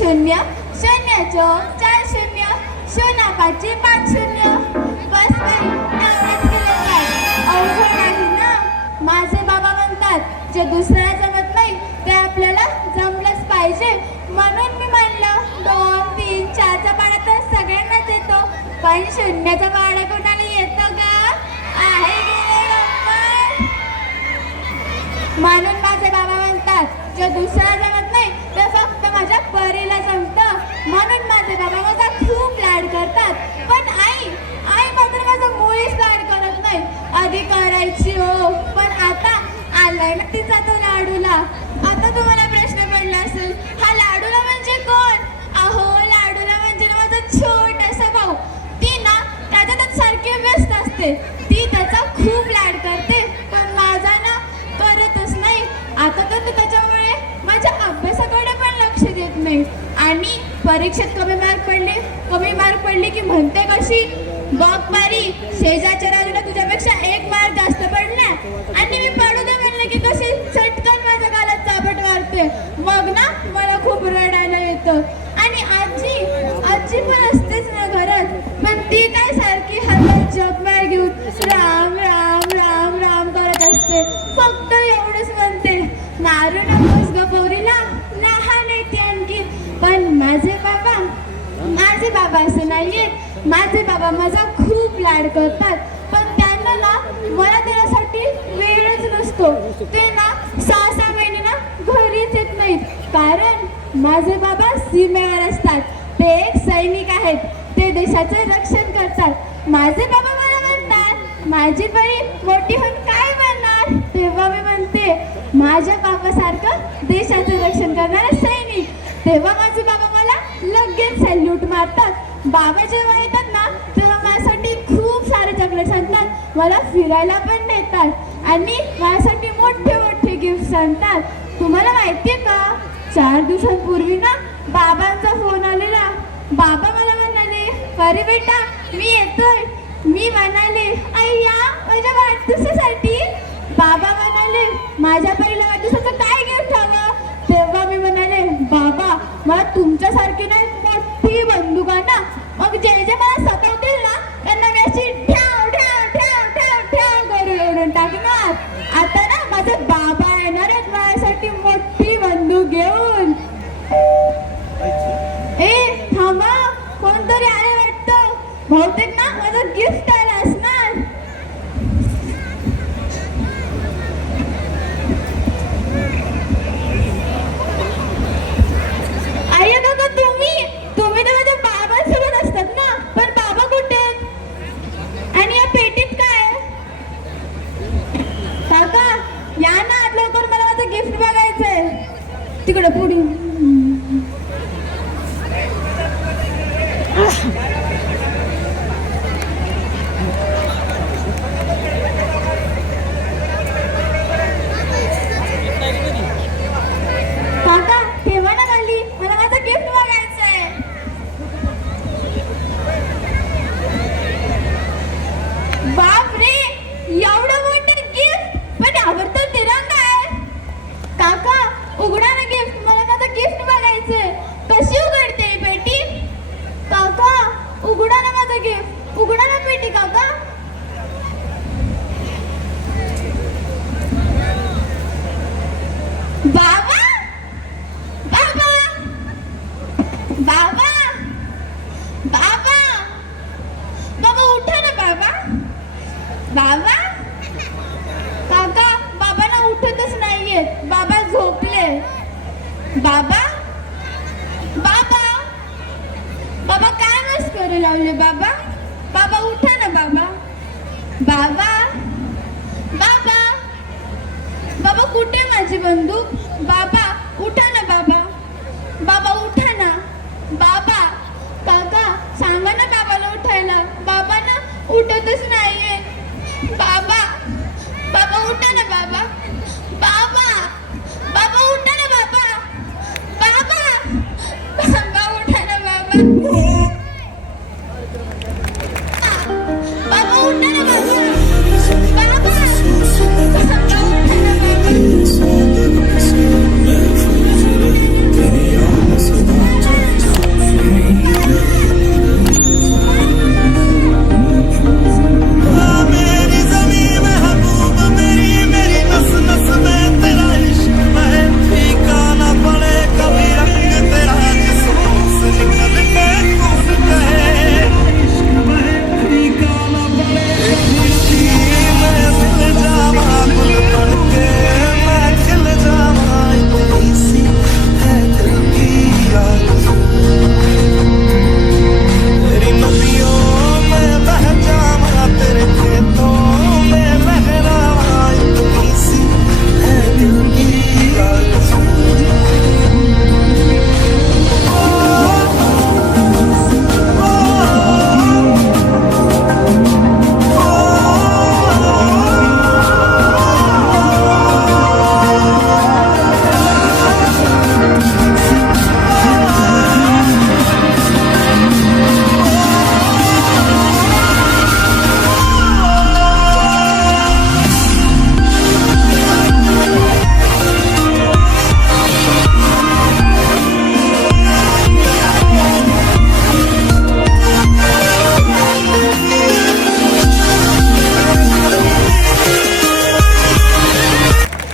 शून्य शून्य चौक 4 शून्य 0 5 5 0. बस बाई, एवढंच केलं काय? अवघड नाही ना. माझे बाबा म्हणतात जे दुसऱ्याला जमत नाही ते आपल्याला जमलंच पाहिजे. म्हणून मी म्हणलं 2 3 4चा पाडा तर सगळ्यांनाच येतो, पण शून्याचा पाडा कोणाला येतो का? आहे गेले गंमत. म्हणून माझे बाबा म्हणतात जे दुसऱ्याला जमत नाही ते फक्त माझ्या परीला जमतं. म्हणून माझे बाबा माझा खूप लाड करतात. पण आई मात्र माझा मुळीच लाड करत नाही. आधी करायची हो, पण आता आलाय ना तिचा तो लाडूला. आता तुम्हाला प्रश्न पडला असेल, हा लाडूला म्हणजे कोण? अहो, लाडूला म्हणजे ना माझा छोटासा भाऊ. ती ना त्याच्यातच सारखी व्यस्त असते. ती त्याचा खूप लाड करते, पण माझा ना करतच नाही. आता तर त्याच्यामुळे माझ्या अभ्यासाकडे पण लक्ष देत नाही. आणि परीक्षेत कमी मार्क पडले की म्हणते कशी, बघ परी, शेजारच्या राजूला तुझ्यापेक्षा 1 मार्क जास्त पडला. आणि मी पडू दे म्हणलं की कशी चटकन माझ्या गालात चापट मारते. मग ना मला खूप रडायला येतं. आणि आजी पण असतेच ना घरात, पण ती काय सारखी हातात जपमाळ घेऊन राम राम राम राम करत असते. फक्त एवढंच म्हणते, मारू नकोस ग पोरीला, लहान आहे ती आणखी. पण माझे बाबा असं नाहीये. माझे बाबा माझा खूप लाड करतात, पण त्यांना ना मला त्यासाठी वेळच नसतो. ते ना 6-6 महिने ना घरीच येत नाहीत, कारण माझे बाबा सीमेवर असतात. ते एक सैनिक आहेत. ते देशाचे रक्षण करतात. माझे बाबा मला म्हणतात, माझी परी मोठी होऊन काय बनणार? तेव्हा मी म्हणते, माझ्या बाबासारखं देशाचं रक्षण करणारा सैनिक. तेव्हा माझे बाबा मला लगेच सॅल्यूट मारतात. बाबा जेव्हा येतात ना तेव्हा माझ्यासाठी खूप सारे चॉकलेट्स आणतात, मला फिरायला पण नेतात आणि माझ्यासाठी मोठे मोठे गिफ्ट्स आणतात. तुम्हाला माहितीये का, 4 दिवसांपूर्वी ना बाबांचा फोन आलेला. बाबा मला म्हणाले, परी बेटा मी येतोय. मी म्हणाले, अय्या माझ्या वाढदिवसासाठी. बाबा म्हणाले, माझ्या पहिल्या वाढदिवसाचं काय गिफ्ट हवं? तेव्हा मी म्हणाले, बाबा मला तुमच्यासारखी नाही मोठी बंदूक आहे ना, मग जे मला सतवतील ना त्यांना मी अशी ठ्याव ठ्याव ठ्याव ठ्याव ठ्याव करून ओढून टाकणार. आता ना माझे बाबा येणार आहेत माझ्यासाठी मोठी बंदूक घेऊन. थांबा, कोणतरी आले वाटतं. बहुतेक ना माझं गिफ्ट आलं असणार. आई बघा, तुम्ही तर माझ्या बाबांसोबत असतात ना, पण बाबा कुठे आहेत? आणि या पेटीत काय? काका या ना आत लवकर, मला माझं गिफ्ट बघायचंय. तिकडे पुढे. काका ठेवा ना खाली, मला माझं गिफ्ट बघायचंय. बापरे, एवढं मोठं गिफ्ट, पण यावर तर तिरंगा आहे. काका उघडा ना गिफ्ट, मला माझं गिफ्ट बघायचंय. कशी उघडते ही पेटी? काका उघडा ना माझं गिफ्ट, उघडा ना पेटी काका. बाबा बाबा बाबा बाबा बाबा उठा ना बाबा. बाबा काका बाबा ना उठतच नाहीयेत. बाबा झोपले. बाबा बाबा बाबा काय मस्करी लावले? बाबा बाबा उठा ना बाबा. बाबा बाबा बाबा कुठे माझी बंदूक? बाबा उठा ना बाबा. बाबा उठा ना बाबा. काका सांगा ना